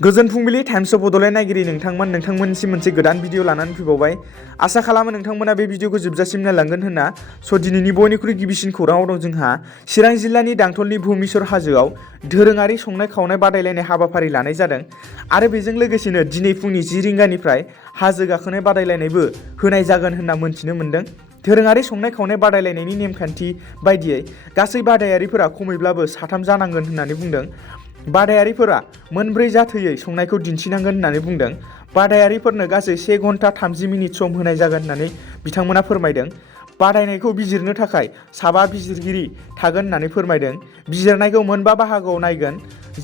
गोजोन फुंबिलि times of Bodoland नायगिरि नोंथांमोननिसिम मोनसे गोदान भिडिअ लानानै फैबावबाय। आसा खालामो नोंथांमोना बे भिडिअखौ जोबजासिम नायलांगोन होनना। दिनैनि बयनिख्रुइ गिबिसिन खौराङाव दं जोंहा चिरां जिल्लानि दांथलनि भुमिसर हाजोआव दोरोङारि संनाय खावनाय बादायलायनाय हाबाफारि लानाय जादों आरो बेजों लोगोसेनो दिनै फुंनि 10 रिंगानिफ्राय हाजो गाखोनाय बादायलायनायबो होनाय जागोन होनना मोनथिनो मोन्दों। दोरोङारि संनाय खावनाय बादायलायनायनि नेमखान्थि बायदियै गासै बादायारिफोरा खमैब्लाबो 3 जानांगोन होननानै बुंदों। बादायारिफोरा मोनब्रै जाथोयै संनायखौ दिन्थिनांगोन होननानै बुंदों। बादायारिफोरनो गासै 1 घन्टा 30 मिनिट सम होनाय जागोन होननानै बिथांमोना फोरमायदों। बादायनायखौ बिजिरनो थाखाय 7 बिजिरगिरि थागोन होननानै फोरमायदों। बिजिरनायखौ मोनबा बाहागोआव नायगोन,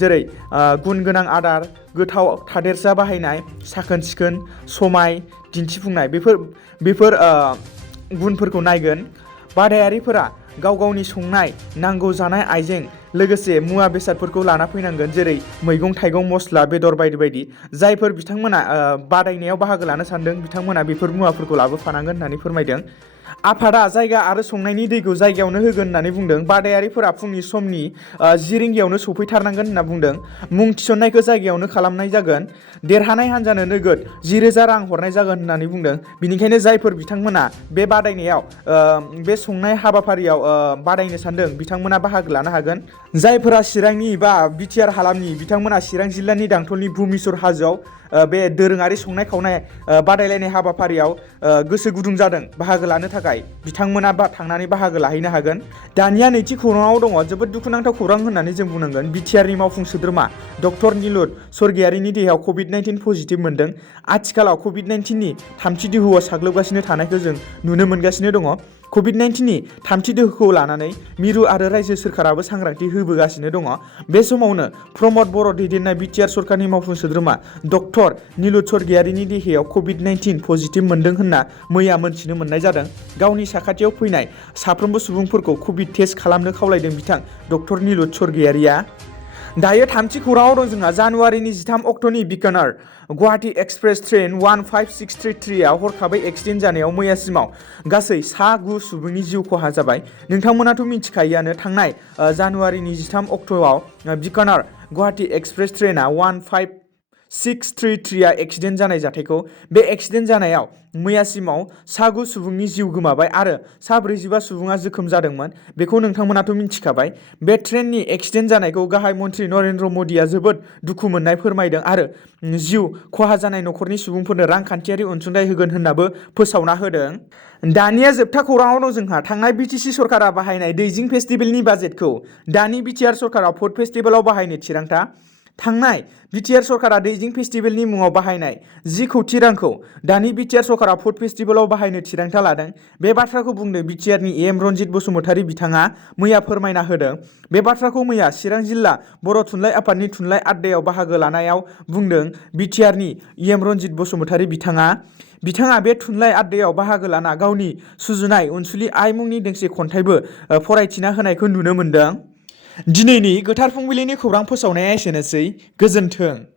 जेरै गुन गोनां आदार, गोथाव थादेरसा बाहायनाय, साखोन सिखोन, समाय दिन्थिफुंनाय बेफोर गुनफोरखौ नायगोन। बादायारिफोरा गाव गावनि संनाय नांगौ जानाय आइजें लोगोसे मुवा बेसादफोरखौ लाना फैनांगोन, जेरै मैगं थाइगं, मस्ला, बेदर बायदि बायदि। जायफोर बिथांमोना बादायनायाव बाहागो लानो सानदों बिथांमोना बेफोर मुवाफोरखौ लाबोफानांगोन होननानै फोरमायदों। आफादा जायगा आरो संनायनि दैखौ जायगायावनो होगोन होननानै बुंदों। बादायारिफोरा फुंनि समनि 10 रिंगायावनो सफैथारनांगोन होनना बुंदों। मुं थिसननायखौ जायगायावनो खालामनाय जागोन। देरहानाय हान्जानो नोगोद 10,000 रां हरनाय जागोन होननानै बुंदों। बिनिखायनो जायफोर बिथांमोना बे बादायनायाव बे संनाय हाबाफारियाव बादायनो सानदों बिथांमोना बाहागो लानो हागोन। जायफोरा चिरांनि बा BTR हालामनि बिथांमोना चिरां जिल्लानि दांथलनि भुमिसर हाजोआव बे दोरोङारि संनाय खावनाय बादायलायनाय हाबाफारियाव गोसो गुदुं जादों बाहागो लानो थाखाय, बिथांमोना थांनानै बाहागो लाहैनो हागोन। दानिया नैथि खौराङाव दङ, जोबोद दुखुनांथाव खौरां होननानै जों बुंनांगोन। BTRनि मावफुं सोद्रोमा डक्टर निलुत स्वर्गियारिनि देहायाव COVID-19 पजिटिभ मोनदों। आथिखालाव COVID-19नि थामथि दोहौआ साग्लोबगासिनो थानायखौ जों नुनो मोनगासिनो दङ। COVID-19नि थामथि दोहौखौ लानानै मिरु आरो रायजो सोरखाराबो सांग्रांथि होबोगासिनो दङ। बे समावनो प्रमद बर' दैदेननाय BTR सरकारनि मावफुं सोद्रोमा डक्टर निलुत स्वर्गियारिनि देहायाव COVID-19 पजिटिभ मोनदों होनना मैया मोनथिनो मोननाय जादों। गावनि साखाथियाव फैनाय साफ्रोमबो सुबुंफोरखौ कभिड टेस्ट खालामनो खावलायदों बिथां डक्टर निलुत स्वर्गियारिया। दायो थामथि खौराङाव दं जोंहा जानुवारिनि 13 अक्ट'नि बिकानेर गुवाहाटी एक्सप्रेस ट्रेन 15633 आव हरखाबै एक्सिडेन्ट जानायाव मैयासिमाव गासै 9 सुबुंनि जिउ खहा जाबाय। नोंथांमोनाथ' मिथिखायोआनो, थांनाय जानुवारिनि 13 अक्ट'आव बिकानेर गुवाहाटी एक्सप्रेस ट्रेना 15633 आ एक्सिडेन्ट जानाय जाथायखौ। बे एक्सिडेन्ट जानायाव मैयासिमाव 9 सुबुंनि जिउ गोमाबाय आरो 45 सुबुङा जोखोम जादोंमोन। बेखौ नोंथांमोनाथ' मिथिखाबाय। बे ट्रेननि एक्सिडेन्ट जानायखौ गाहाय मन्त्रि नरेन्द्र मदिया जोबोद दुखु मोननाय फोरमायदों आरो जिउ खहा जानाय न'खरनि सुबुंफोरनो रांखान्थियारि अनसुंथाइ होगोन होननाबो फोसावना होदों। दानिया जोबथा खौराङाव दं जोंहा थांनाय BTC सरकारा बाहायनाय दैजिं फेस्टिभेलनि बाजेटखौ दानि BTR सरकारा फुड फेस्टिभेलाव बाहायनो थिरांथा। थांनाय BTR सरकारा दैजिं फेस्टिभेलनि मुङाव बाहायनाय 10 कौटि रांखौ दानि BTR सरकारा फुड फेस्टिभेलाव बाहायनो थिरांथा लादों। बे बाथ्राखौ बुंदों BTRनि EM रनजित बसुमतारी बिथाङा मैया फोरमायना होदों। बे बाथ्राखौ मैया चिरां जिल्ला बर' थुनलाइ आफादनि थुनलाइ आड्डायाव बाहागो लानायाव बुंदों BTRनि EM रनजित बसुमतारी बिथाङा। बिथाङा बे थुनलाइ आड्डायाव बाहागो लाना गावनि सुजुनाय अनसुलि आइ मुंनि दोंसे खन्थाइबो फरायथिना होनायखौ नुनो मोन्दों। दिनैनि गोथार फुंबिलिनि खौरां फोसावनाया एसेनोसै। गोजोन्थों।